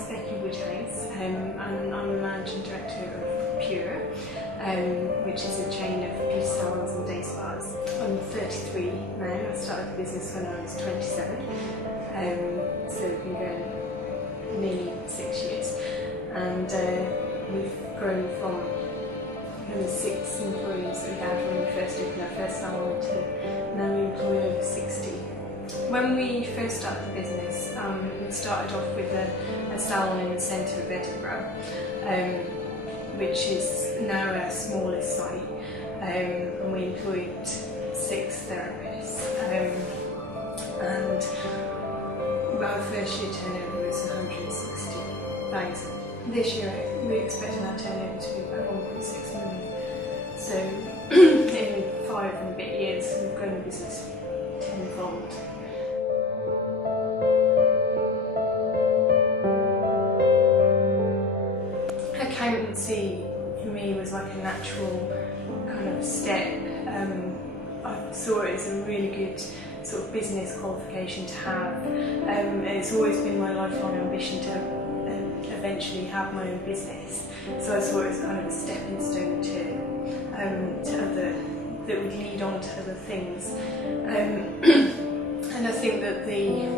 is Becky Woodhouse, and I'm the Managing Director of Pure, which is a chain of beauty salons and day spas. I'm 33 now. I started the business when I was 27, so we've been going nearly 6 years, and we've grown from 6 employees that we had when we first opened our first salon to now we employ over 60. When we first started the business, we started off with a salon in the centre of Edinburgh, which is now our smallest site, and we employed 6 therapists. And our first year turnover was 160,000. This year we're expecting our turnover to be about 1.6 million. So in 5 and a bit years we've grown the business tenfold. Accountancy for me was like a natural kind of step. I saw it as a really good sort of business qualification to have. It's always been my lifelong ambition to eventually have my own business, so I saw it as kind of a stepping stone to other, that would lead on to other things. And I think that the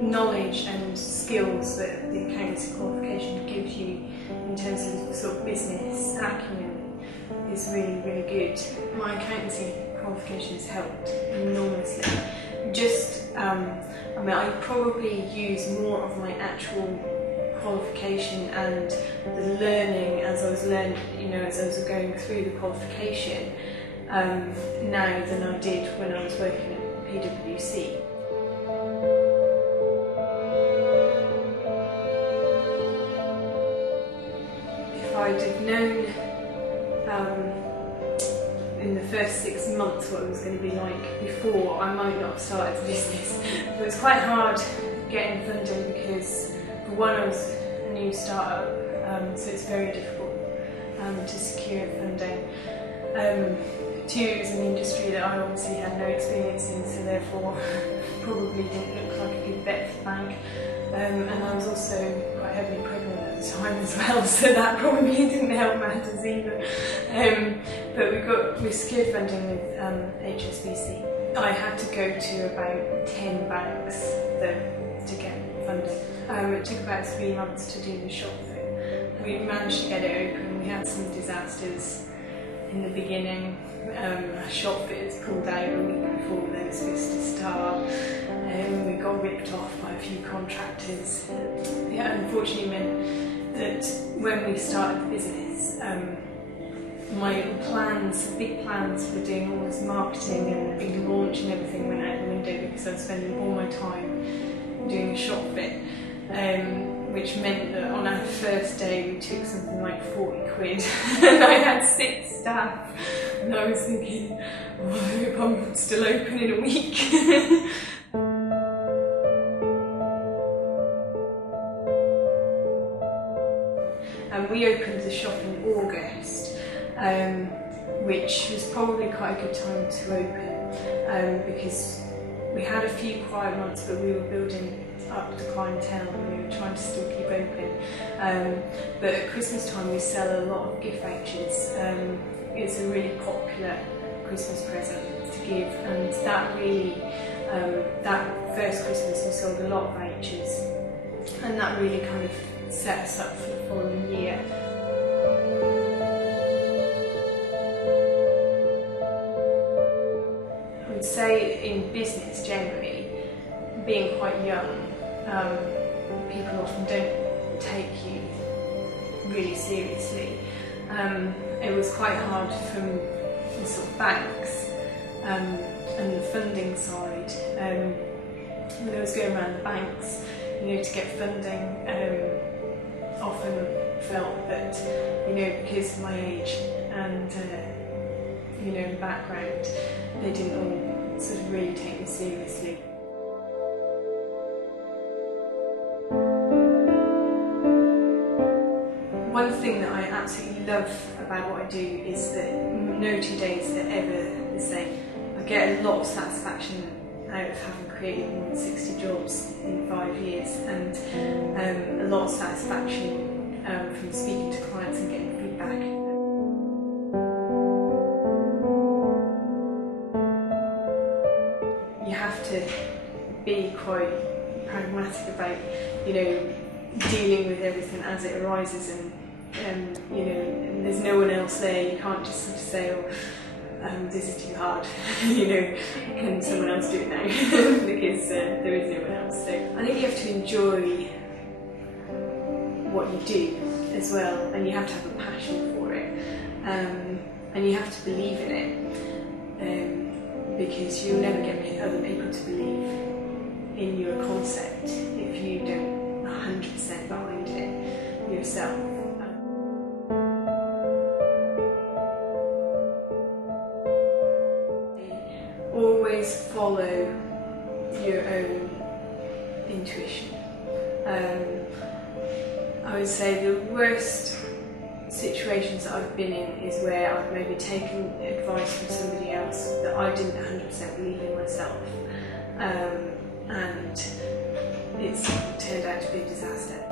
knowledge and skills that the accountancy qualification gives you in terms of sort of business acumen is really, really good. My accountancy qualification has helped enormously. I probably use more of my actual qualification and the learning as I was going through the qualification now than I did when I was working at PwC. If I'd have known in the first 6 months what it was going to be like before, I might not have started the business. It was quite hard getting funding because, for one, I was a new startup, so it's very difficult to secure funding. 2, it was an industry that I obviously had no experience in, so therefore probably didn't look like a good bet for the bank. And I was also quite heavily pregnant at the time as well, so that probably didn't help matters either. But we secured funding with HSBC. I had to go to about 10 banks though to get funding. It took about 3 months to do the shop fit. We managed to get it open. We had some disasters in the beginning. Our shop fitters pulled out a week before they were supposed to start. We got ripped off by a few contractors. Yeah, unfortunately meant that when we started the business, my big plans for doing all this marketing and big launch and everything went out the window because I was spending all my time doing a shop fit, which meant that on our first day we took something like 40 quid and I had 6 staff, and I was thinking, oh, I hope I'm still open in a week. And we opened the shop in August, which was probably quite a good time to open because we had a few quiet months, but we were building up the clientele and we were trying to still keep open. But at Christmas time we sell a lot of gift vouchers. It's a really popular Christmas present to give, and that really, that first Christmas we sold a lot of vouchers, and that really kind of set us up for the following year. I would say in business generally, being quite young, people often don't take you really seriously. It was quite hard from the sort of banks and the funding side. When I was going around the banks, to get funding, often felt that, because of my age and background, they didn't all sort of really take me seriously. One thing that I absolutely love about what I do is that no 2 days are ever the same. I get a lot of satisfaction out of having created more than 60 jobs in 5 years, and a lot of satisfaction from speaking to clients and getting feedback. You have to be quite pragmatic about, you know, dealing with everything as it arises, and you know, and there's no one else there. You can't just sort of say, oh, this is too hard, you know, can someone else do it now? Because there is no one else. So I think you have to enjoy what you do as well, and you have to have a passion for it, and you have to believe in it, because you'll never get other people to believe in your concept if you don't 100% behind it yourself. Always follow your own intuition. I would say the worst situations that I've been in is where I've maybe taken advice from somebody else that I didn't 100% believe in myself, and it's turned out to be a disaster.